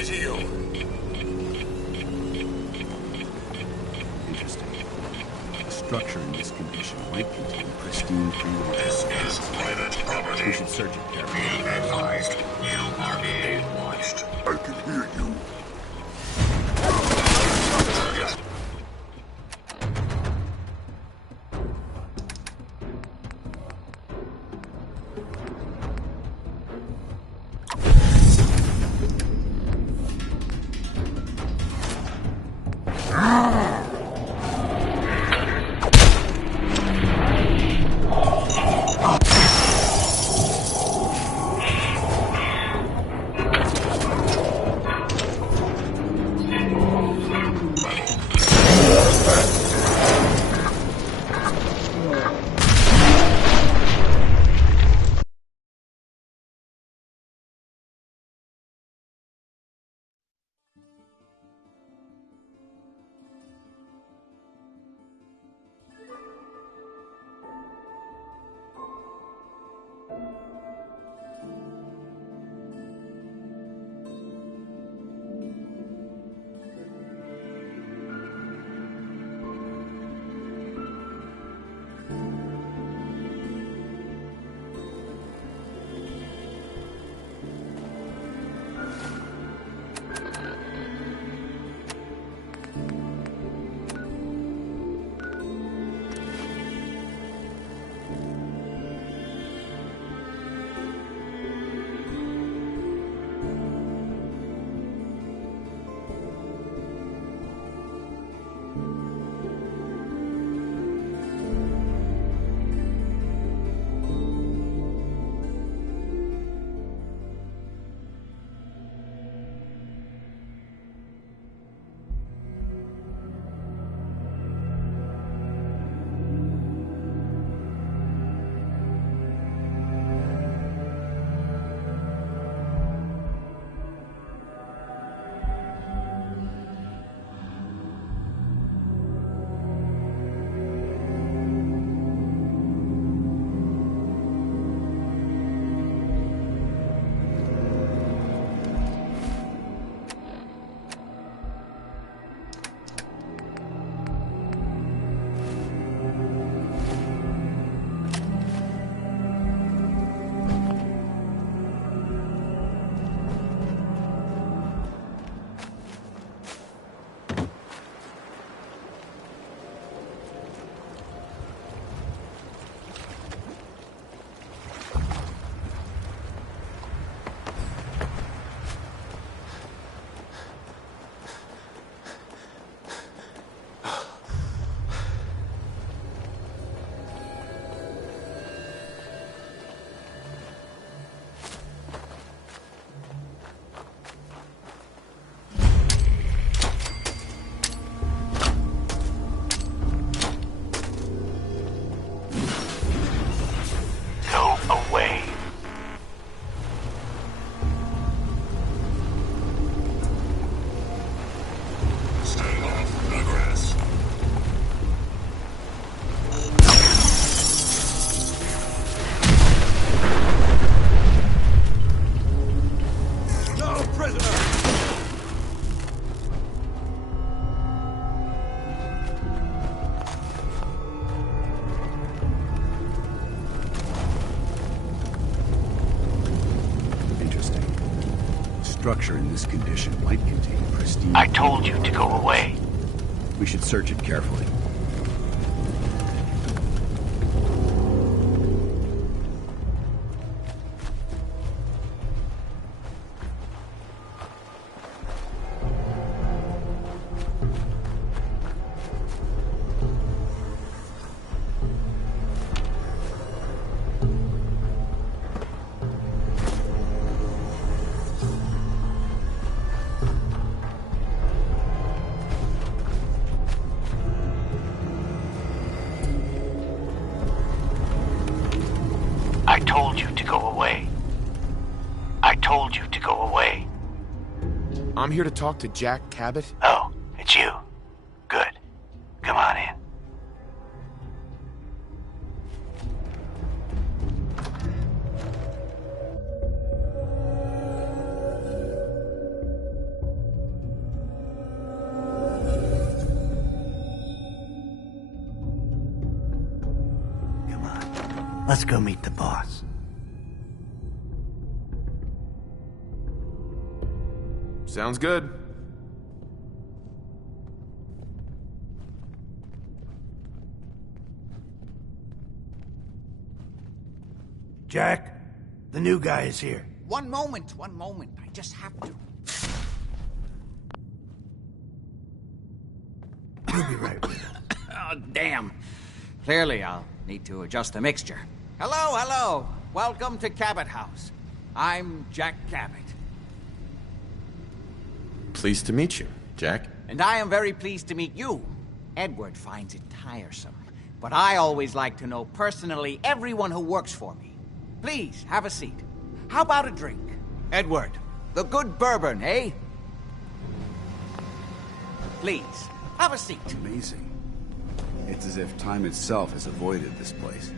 me to you. Interesting. The structure in this condition might contain pristine freehold. This is private property. We should search it carefully. Be advised, you are being watched. I can hear you. Structure in this condition might contain pristine... I told you to go away. We should search it carefully. I told you to go away. I told you to go away. I'm here to talk to Jack Cabot. Oh, it's you. Good. Come on in. Let's go meet the boss. Sounds good. Jack, the new guy is here. One moment. I just have to. He'll be right with us. Oh, damn. Clearly, I'll need to adjust the mixture. Hello. Welcome to Cabot House. I'm Jack Cabot. Pleased to meet you, Jack. And I am very pleased to meet you. Edward finds it tiresome, but I always like to know personally everyone who works for me. Please, have a seat. How about a drink? Edward, the good bourbon, eh? Please, have a seat. Amazing. It's as if time itself has avoided this place.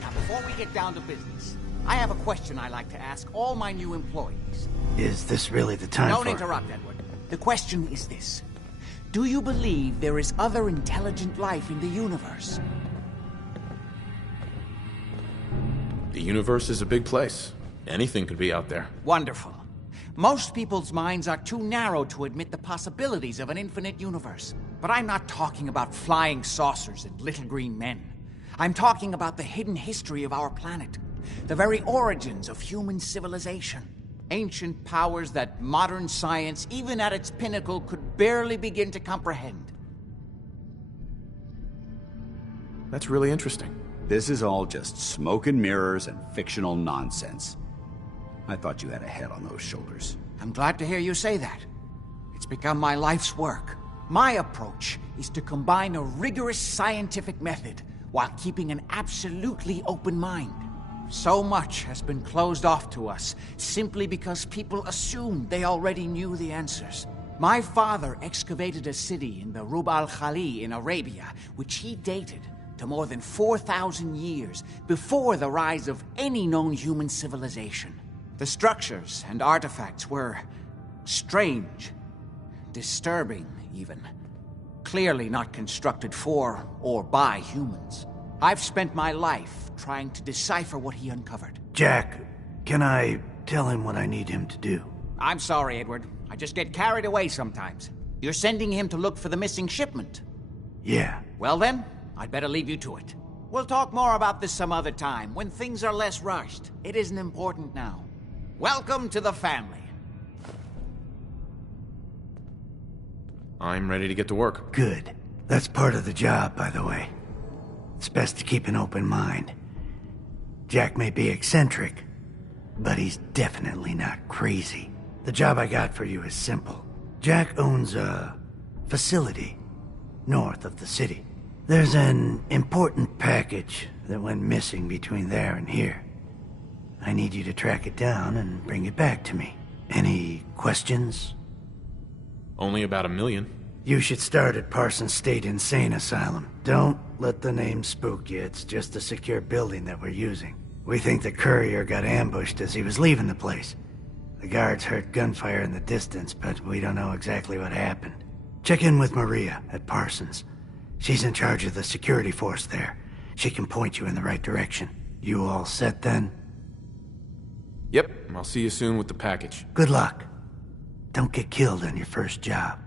Now, before we get down to business, I have a question I like to ask all my new employees. Is this really the time Don't for interrupt, Edward. The question is this. Do you believe there is other intelligent life in the universe? The universe is a big place. Anything could be out there. Wonderful. Most people's minds are too narrow to admit the possibilities of an infinite universe. But I'm not talking about flying saucers and little green men. I'm talking about the hidden history of our planet. The very origins of human civilization. Ancient powers that modern science, even at its pinnacle, could barely begin to comprehend. That's really interesting. This is all just smoke and mirrors and fictional nonsense. I thought you had a head on those shoulders. I'm glad to hear you say that. It's become my life's work. My approach is to combine a rigorous scientific method while keeping an absolutely open mind. So much has been closed off to us simply because people assumed they already knew the answers. My father excavated a city in the Rub al-Khali in Arabia, which he dated to more than 4,000 years before the rise of any known human civilization. The structures and artifacts were strange, disturbing even. Clearly not constructed for or by humans. I've spent my life trying to decipher what he uncovered. Jack, can I tell him what I need him to do? I'm sorry, Edward. I just get carried away sometimes. You're sending him to look for the missing shipment. Yeah. Well then, I'd better leave you to it. We'll talk more about this some other time, when things are less rushed. It isn't important now. Welcome to the family. I'm ready to get to work. Good. That's part of the job, by the way. It's best to keep an open mind. Jack may be eccentric, but he's definitely not crazy. The job I got for you is simple. Jack owns a facility north of the city. There's an important package that went missing between there and here. I need you to track it down and bring it back to me. Any questions? Only about 1 million. You should start at Parsons State Insane Asylum. Don't let the name spook you. It's just a secure building that we're using. We think the courier got ambushed as he was leaving the place. The guards heard gunfire in the distance, but we don't know exactly what happened. Check in with Maria at Parsons. She's in charge of the security force there. She can point you in the right direction. You all set then? Yep, I'll see you soon with the package. Good luck. Don't get killed on your first job.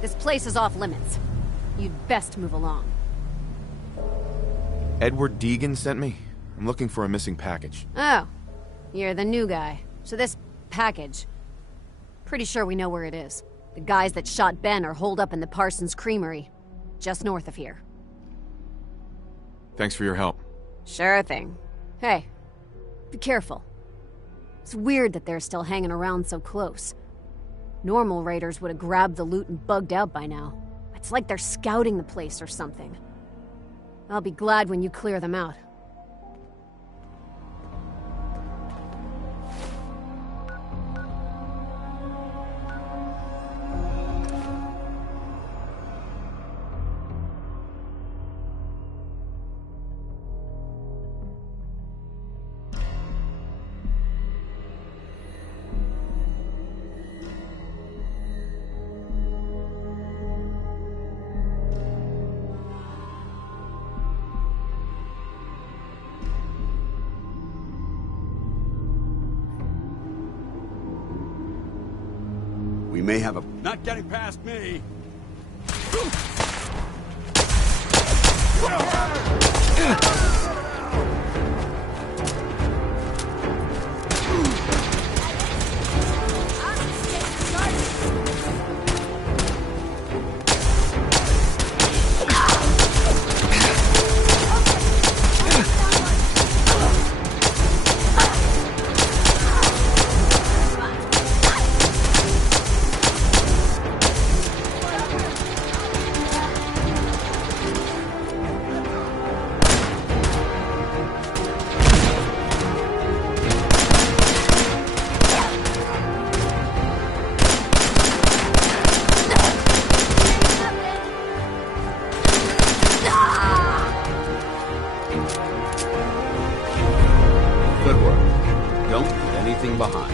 This place is off limits. You'd best move along. Edward Deegan sent me. I'm looking for a missing package. Oh, you're the new guy. So this package... Pretty sure we know where it is. The guys that shot Ben are holed up in the Parsons Creamery, just north of here. Thanks for your help. Sure thing. Hey, be careful. It's weird that they're still hanging around so close. Normal raiders would have grabbed the loot and bugged out by now. It's like they're scouting the place or something. I'll be glad when you clear them out. We may have a... Not getting past me! Good work. Don't leave anything behind.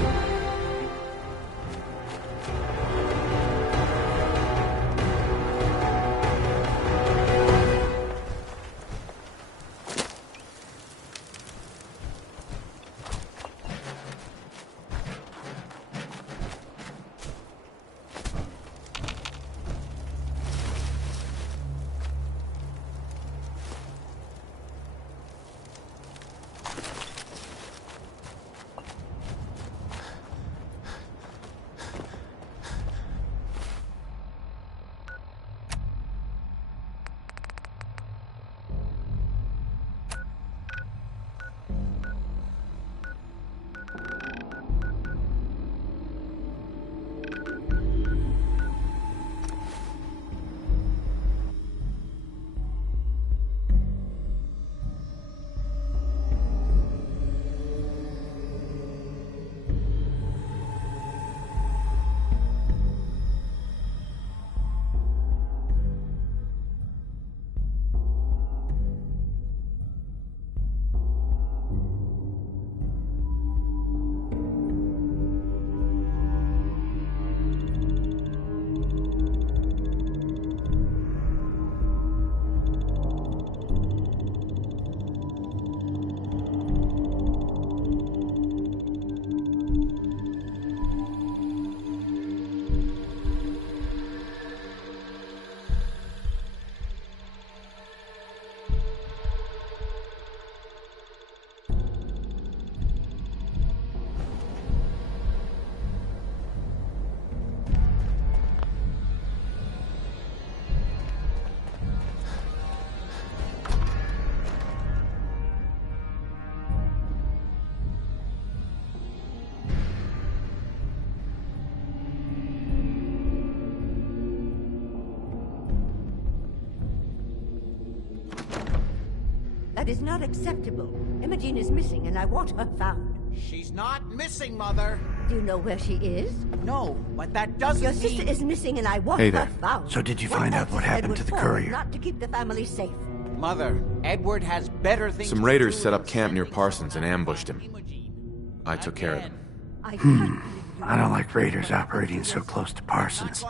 That is not acceptable. Imogene is missing, and I want her found. She's not missing, Mother. Do you know where she is? No, but that doesn't Your mean... sister is missing, and I want Hey her there. found. So did you find out what happened to the courier? Not to keep the family safe. Mother, Edward has better things Some to raiders do set up than camp near sending Parsons and someone ambushed him. after Imogene. I took care of them. I can't. I don't like raiders operating so close to Parsons.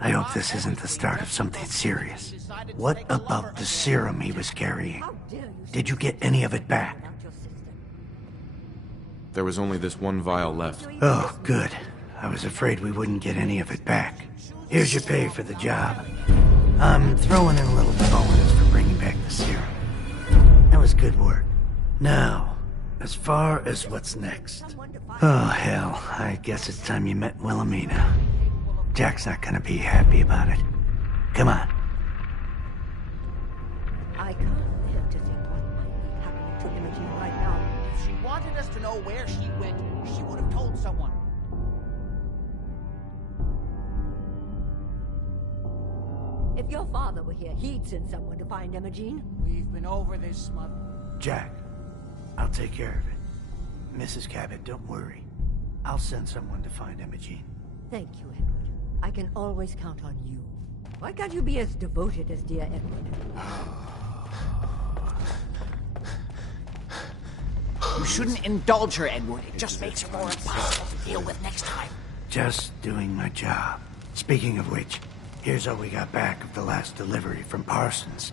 I hope this isn't the start of something serious. What about the serum he was carrying? How dare you Did you get any of it back? about your sister? There was only this one vial left. Oh, good. I was afraid we wouldn't get any of it back. Here's your pay for the job. I'm throwing in a little bonus for bringing back the serum. That was good work. Now, as far as what's next. Oh, hell. I guess it's time you met Wilhelmina. Jack's not gonna be happy about it. Come on. I can't bear to think what might be happening to Imogen right now. If she wanted us to know where she went, she would have told someone. If your father were here, he'd send someone to find Imogen. We've been over this, Mother. Jack, I'll take care of it. Mrs. Cabot, don't worry. I'll send someone to find Imogen. Thank you, Edward. I can always count on you. Why can't you be as devoted as dear Edward? You shouldn't indulge her, Edward. It just makes her more impossible to deal with next time. Just doing my job. Speaking of which, here's all we got back of the last delivery from Parsons.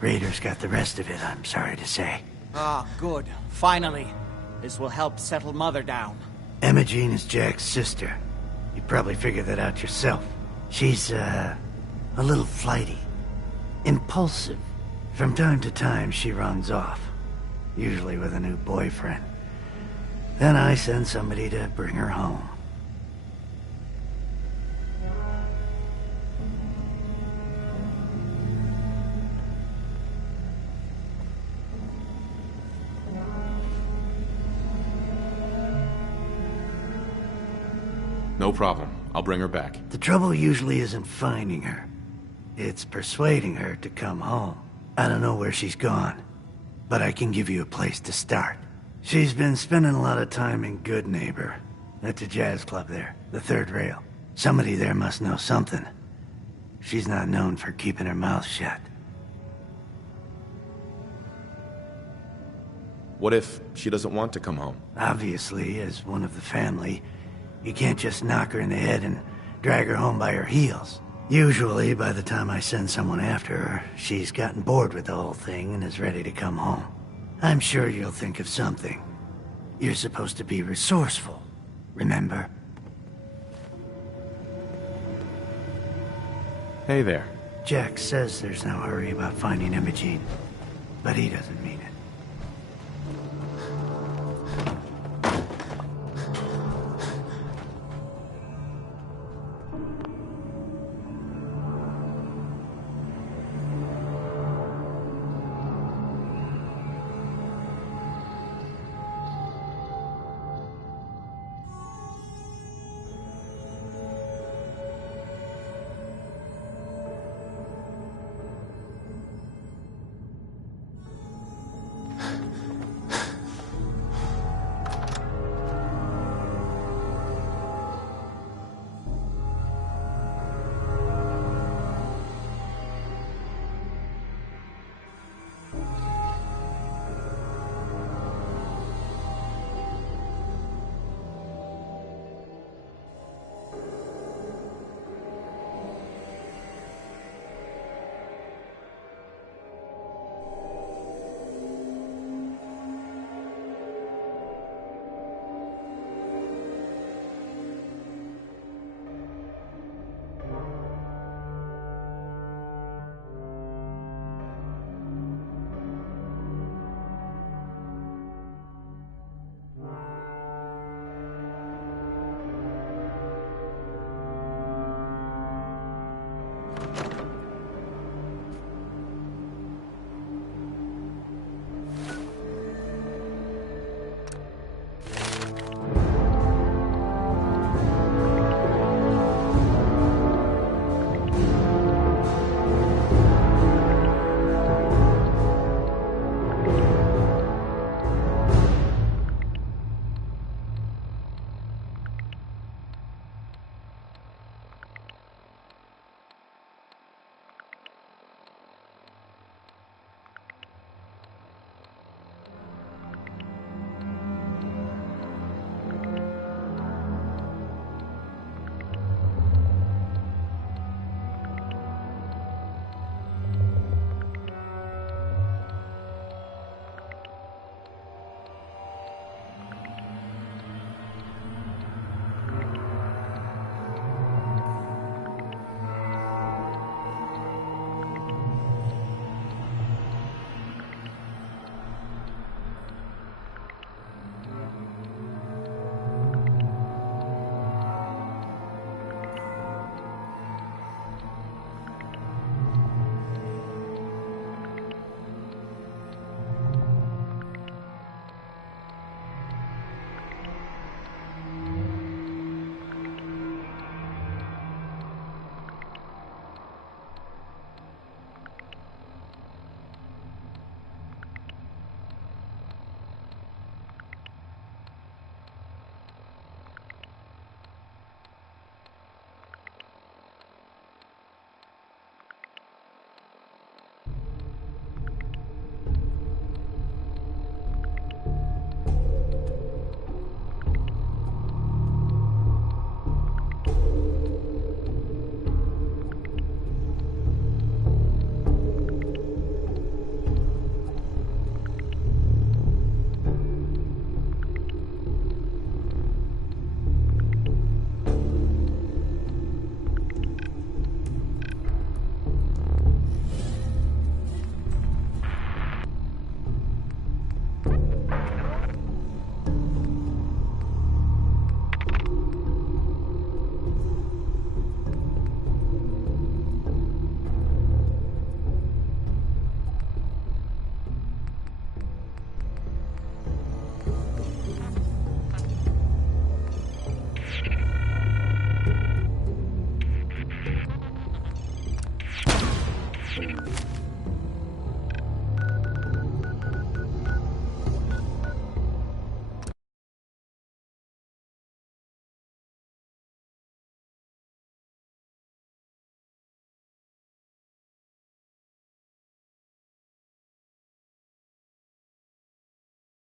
Raiders got the rest of it, I'm sorry to say. Ah, good. Finally. This will help settle Mother down. Imogen is Jack's sister. You probably figured that out yourself. She's, a little flighty. Impulsive. From time to time, she runs off. Usually with a new boyfriend. Then I send somebody to bring her home. No problem. I'll bring her back. The trouble usually isn't finding her. It's persuading her to come home. I don't know where she's gone, but I can give you a place to start. She's been spending a lot of time in Good Neighbor. That's a jazz club there, the third rail. Somebody there must know something. She's not known for keeping her mouth shut. What if she doesn't want to come home? Obviously, as one of the family, you can't just knock her in the head and drag her home by her heels. Usually, by the time I send someone after her, she's gotten bored with the whole thing and is ready to come home. I'm sure you'll think of something. You're supposed to be resourceful, remember? Hey there. Jack says there's no hurry about finding Imogen, but he doesn't mean